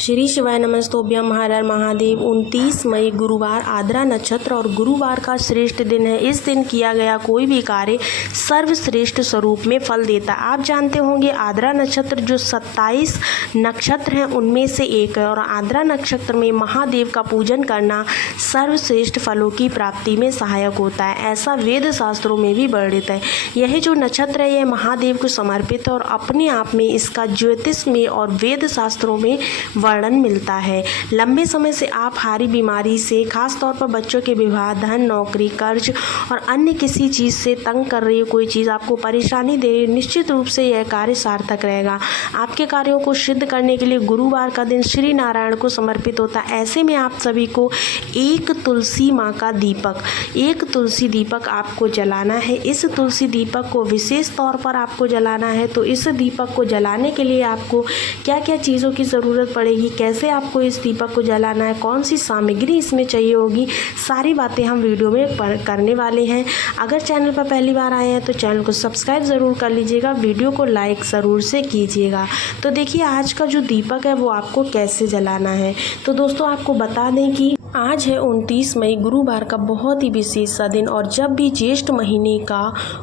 श्री शिवाय नमस्तोभ्यम। हर हर महादेव। 29 मई गुरुवार, आद्रा नक्षत्र और गुरुवार का श्रेष्ठ दिन है। इस दिन किया गया कोई भी कार्य सर्वश्रेष्ठ स्वरूप में फल देता है। आप जानते होंगे आद्रा नक्षत्र जो 27 नक्षत्र हैं उनमें से एक है और आद्रा नक्षत्र में महादेव का पूजन करना सर्वश्रेष्ठ फलों की प्राप्ति में सहायक होता है, ऐसा वेद शास्त्रों में भी वर्णित है। यह जो नक्षत्र है यह महादेव को समर्पित है और अपने आप में इसका ज्योतिष में और वेद शास्त्रों में वर्णन मिलता है। लंबे समय से आप हारी बीमारी से, खास तौर पर बच्चों के विवाह, धन, नौकरी, कर्ज और अन्य किसी चीज़ से तंग कर रही हो, कोई चीज़ आपको परेशानी दे रही है, निश्चित रूप से यह कार्य सार्थक रहेगा। आपके कार्यों को सिद्ध करने के लिए गुरुवार का दिन श्री नारायण को समर्पित होता है। ऐसे में आप सभी को एक तुलसी माँ का दीपक, एक तुलसी दीपक आपको जलाना है। इस तुलसी दीपक को विशेष तौर पर आपको जलाना है। तो इस दीपक को जलाने के लिए आपको क्या क्या चीज़ों की ज़रूरत पड़ेगी, कैसे आपको इस दीपक को जलाना है, कौन सी सामग्री इसमें चाहिए होगी, सारी बातें हम वीडियो में करने वाले हैं। अगर चैनल पर पहली बार आए हैं तो चैनल को सब्सक्राइब ज़रूर कर लीजिएगा, वीडियो को लाइक ज़रूर से कीजिएगा। तो देखिए आज का जो दीपक है वो आपको कैसे जलाना है। तो दोस्तों आपको बता दें कि आज है 29 मई गुरुवार का बहुत ही विशेष सा दिन और जब भी ज्येष्ठ महीने का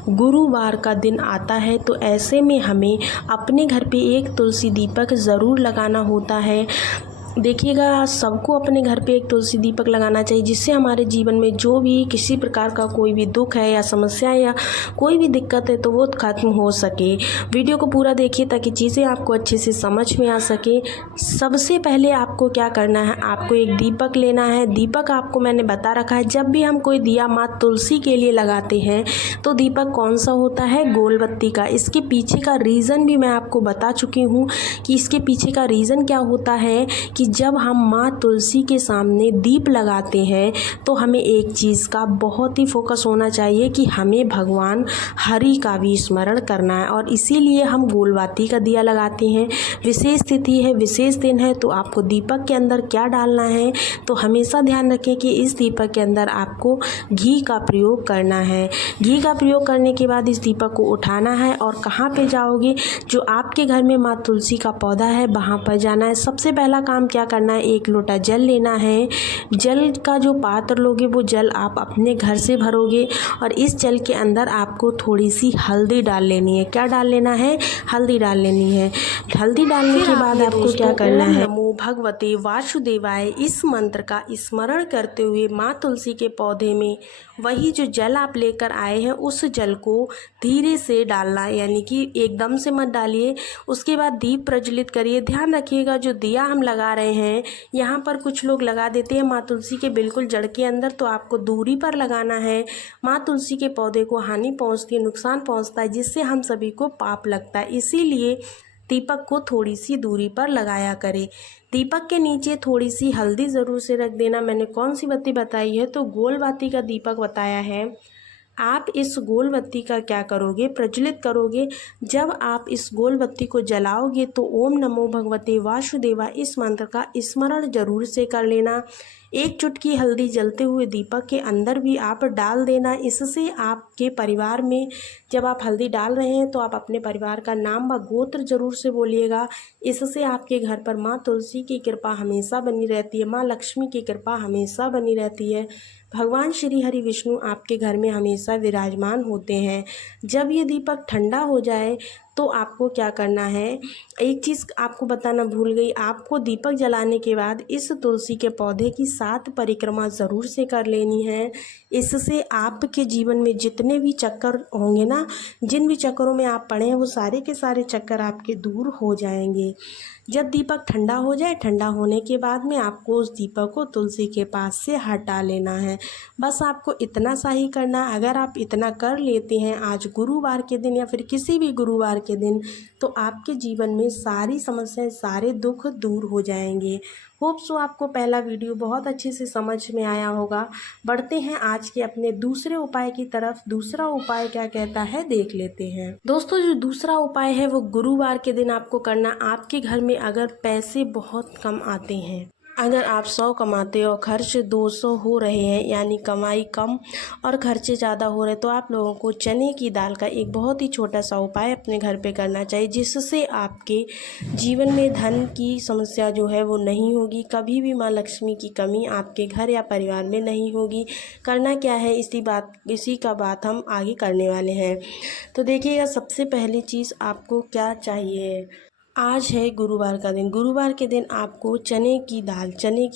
गुरुवार का दिन आता है तो ऐसे में हमें अपने घर पे एक तुलसी दीपक ज़रूर लगाना होता है। देखिएगा सबको अपने घर पे एक तुलसी दीपक लगाना चाहिए जिससे हमारे जीवन में जो भी किसी प्रकार का कोई भी दुख है या समस्या या कोई भी दिक्कत है तो वो ख़त्म हो सके। वीडियो को पूरा देखिए ताकि चीज़ें आपको अच्छे से समझ में आ सके। सबसे पहले आपको क्या करना है, आपको एक दीपक लेना है। दीपक आपको मैंने बता रखा है, जब भी हम कोई दिया माँ तुलसी के लिए लगाते हैं तो दीपक कौन सा होता है, गोल बत्ती का। इसके पीछे का रीज़न भी मैं आपको बता चुकी हूँ कि इसके पीछे का रीज़न क्या होता है कि जब हम माँ तुलसी के सामने दीप लगाते हैं तो हमें एक चीज़ का बहुत ही फोकस होना चाहिए कि हमें भगवान हरि का भी स्मरण करना है और इसीलिए हम गोलबाती का दिया लगाते हैं। विशेष तिथि है, विशेष दिन है तो आपको दीपक के अंदर क्या डालना है, तो हमेशा ध्यान रखें कि इस दीपक के अंदर आपको घी का प्रयोग करना है। घी का प्रयोग करने के बाद इस दीपक को उठाना है और कहाँ पे जाओगे, जो आपके घर में माँ तुलसी का पौधा है वहाँ पर जाना है। सबसे पहला काम क्या करना है, एक लोटा जल लेना है। जल का जो पात्र लोगे वो जल आप अपने घर से भरोगे और इस जल के अंदर आपको थोड़ी सी हल्दी डाल लेनी है। क्या डाल लेना है, हल्दी डाल लेनी है। हल्दी डालने के बाद आपको क्या करना है, नमो भगवते वासुदेवाय इस मंत्र का स्मरण करते हुए माँ तुलसी के पौधे में वही जो जल आप लेकर आए हैं उस जल को धीरे से डालना है, यानी कि एकदम से मत डालिए। उसके बाद दीप प्रज्वलित करिए। ध्यान रखिएगा जो दिया हम लगा रहे हैं यहाँ पर कुछ लोग लगा देते हैं माँ तुलसी के बिल्कुल जड़ के अंदर, तो आपको दूरी पर लगाना है। माँ तुलसी के पौधे को हानि पहुँचती है, नुकसान पहुँचता है, जिससे हम सभी को पाप लगता है। इसीलिए दीपक को थोड़ी सी दूरी पर लगाया करें। दीपक के नीचे थोड़ी सी हल्दी ज़रूर से रख देना। मैंने कौन सी बत्ती बताई है, तो गोल बाती का दीपक बताया है। आप इस गोल बत्ती का क्या करोगे, प्रज्वलित करोगे। जब आप इस गोल बत्ती को जलाओगे तो ओम नमो भगवते वासुदेवा इस मंत्र का स्मरण जरूर से कर लेना। एक चुटकी हल्दी जलते हुए दीपक के अंदर भी आप डाल देना। इससे आपके परिवार में जब आप हल्दी डाल रहे हैं तो आप अपने परिवार का नाम व गोत्र जरूर से बोलिएगा। इससे आपके घर पर माँ तुलसी की कृपा हमेशा बनी रहती है, माँ लक्ष्मी की कृपा हमेशा बनी रहती है, भगवान श्री हरि विष्णु आपके घर में हमेशा विराजमान होते हैं। जब ये दीपक ठंडा हो जाए तो आपको क्या करना है, एक चीज़ आपको बताना भूल गई, आपको दीपक जलाने के बाद इस तुलसी के पौधे की 7 परिक्रमा ज़रूर से कर लेनी है। इससे आपके जीवन में जितने भी चक्कर होंगे ना, जिन भी चक्करों में आप पड़े हैं वो सारे के सारे चक्कर आपके दूर हो जाएंगे। जब दीपक ठंडा हो जाए, ठंडा होने के बाद में आपको उस दीपक को तुलसी के पास से हटा लेना है। बस आपको इतना सा ही करना। अगर आप इतना कर लेते हैं आज गुरुवार के दिन या फिर किसी भी गुरुवार के दिन, तो आपके जीवन में सारी समस्याएं, सारे दुख दूर हो जाएंगे। होप सो आपको पहला वीडियो बहुत अच्छे से समझ में आया होगा। बढ़ते हैं आज के अपने दूसरे उपाय की तरफ। दूसरा उपाय क्या कहता है देख लेते हैं। दोस्तों जो दूसरा उपाय है वो गुरुवार के दिन आपको करना। आपके घर में अगर पैसे बहुत कम आते हैं अगर आप 100 कमाते हो और खर्च 200 हो रहे हैं, यानी कमाई कम और खर्चे ज़्यादा हो रहे, तो आप लोगों को चने की दाल का एक बहुत ही छोटा सा उपाय अपने घर पे करना चाहिए, जिससे आपके जीवन में धन की समस्या जो है वो नहीं होगी। कभी भी माँ लक्ष्मी की कमी आपके घर या परिवार में नहीं होगी। करना क्या है, इसी का बात हम आगे करने वाले हैं। तो देखिएगा, सबसे पहली चीज़ आपको क्या चाहिए। आज है गुरुवार का दिन। गुरुवार के दिन आपको चने की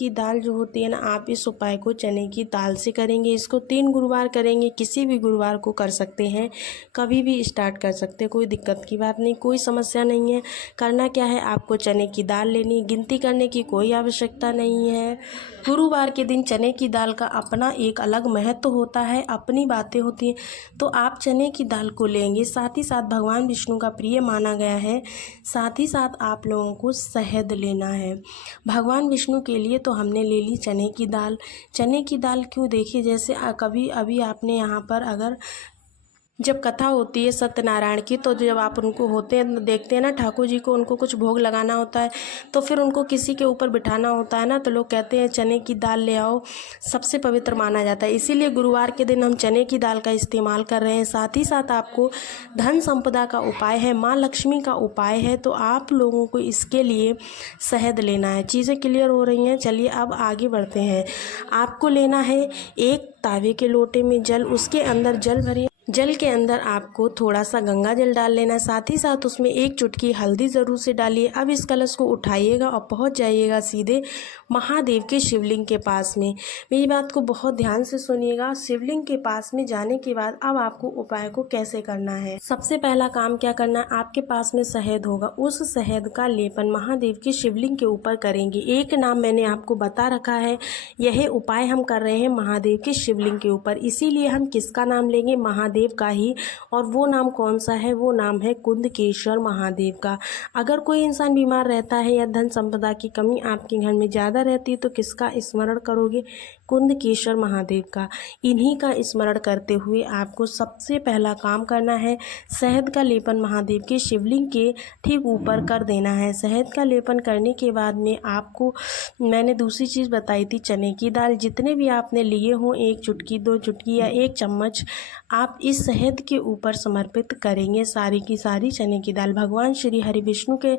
दाल जो होती है ना, आप इस उपाय को चने की दाल से करेंगे। इसको 3 गुरुवार करेंगे, किसी भी गुरुवार को कर सकते हैं, कभी भी स्टार्ट कर सकते हैं, कोई दिक्कत की बात नहीं, कोई समस्या नहीं है। करना क्या है, आपको चने की दाल लेनी, गिनती करने की कोई आवश्यकता नहीं है। गुरुवार के दिन चने की दाल का अपना एक अलग महत्व होता है, अपनी बातें होती हैं। तो आप चने की दाल को लेंगे, साथ ही साथ भगवान विष्णु का प्रिय माना गया है। साथ ही साथ आप लोगों को शहद लेना है। भगवान विष्णु के लिए तो हमने ले ली चने की दाल। चने की दाल क्यों, देखिए जैसे कभी अभी आपने यहाँ पर अगर जब कथा होती है सत्यनारायण की, तो जब आप उनको होते हैं देखते हैं ना, ठाकुर जी को उनको कुछ भोग लगाना होता है, तो फिर उनको किसी के ऊपर बिठाना होता है ना, तो लोग कहते हैं चने की दाल ले आओ, सबसे पवित्र माना जाता है। इसीलिए गुरुवार के दिन हम चने की दाल का इस्तेमाल कर रहे हैं। साथ ही साथ आपको धन संपदा का उपाय है, माँ लक्ष्मी का उपाय है, तो आप लोगों को इसके लिए शहद लेना है। चीज़ें क्लियर हो रही हैं, चलिए अब आगे बढ़ते हैं। आपको लेना है एक तावे के लोटे में जल, उसके अंदर जल भरिए। जल के अंदर आपको थोड़ा सा गंगा जल डाल लेना, साथ ही साथ उसमें 1 चुटकी हल्दी ज़रूर से डालिए। अब इस कलश को उठाइएगा और पहुंच जाइएगा सीधे महादेव के शिवलिंग के पास में। मेरी बात को बहुत ध्यान से सुनिएगा। शिवलिंग के पास में जाने के बाद अब आपको उपाय को कैसे करना है। सबसे पहला काम क्या करना है, आपके पास में शहद होगा, उस शहद का लेपन महादेव के शिवलिंग के ऊपर करेंगे। एक नाम मैंने आपको बता रखा है, यह उपाय हम कर रहे हैं महादेव के शिवलिंग के ऊपर, इसीलिए हम किसका नाम लेंगे, महादेव का ही। और वो नाम कौन सा है, वो नाम है कुंदकेश्वर महादेव का। अगर कोई इंसान बीमार रहता है या धन संपदा की कमी आपके घर में ज़्यादा रहती है, तो किसका स्मरण करोगे, कुंदकेश्वर महादेव का। इन्हीं का स्मरण करते हुए आपको सबसे पहला काम करना है, शहद का लेपन महादेव के शिवलिंग के ठीक ऊपर कर देना है। शहद का लेपन करने के बाद में आपको मैंने दूसरी चीज़ बताई थी, चने की दाल जितने भी आपने लिए हों, 1 चुटकी 2 चुटकी या 1 चम्मच, आप इस शहद के ऊपर समर्पित करेंगे सारी की सारी चने की दाल। भगवान श्री हरि विष्णु के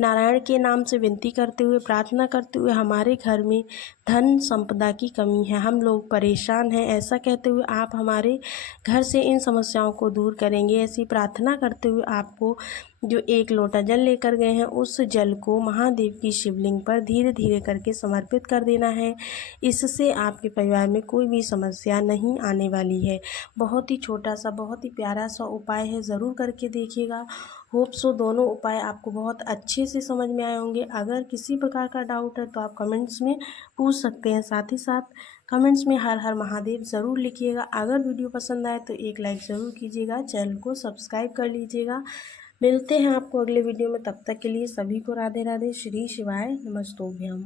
नारायण के नाम से विनती करते हुए, प्रार्थना करते हुए, हमारे घर में धन संपदा की कमी है, हम लोग परेशान हैं, ऐसा कहते हुए आप हमारे घर से इन समस्याओं को दूर करेंगे। ऐसी प्रार्थना करते हुए आपको जो 1 लोटा जल लेकर गए हैं, उस जल को महादेव की शिवलिंग पर धीरे धीरे करके समर्पित कर देना है। इससे आपके परिवार में कोई भी समस्या नहीं आने वाली है। बहुत ही छोटा सा, बहुत ही प्यारा सा उपाय है, ज़रूर करके देखिएगा। होप सो दोनों उपाय आपको बहुत अच्छे से समझ में आए होंगे। अगर किसी प्रकार का डाउट है तो आप कमेंट्स में पूछ सकते हैं। साथ ही साथ कमेंट्स में हर हर महादेव ज़रूर लिखिएगा। अगर वीडियो पसंद आए तो एक लाइक ज़रूर कीजिएगा, चैनल को सब्सक्राइब कर लीजिएगा। मिलते हैं आपको अगले वीडियो में, तब तक के लिए सभी को राधे राधे, श्री शिवाय नमस्तोभ्यम।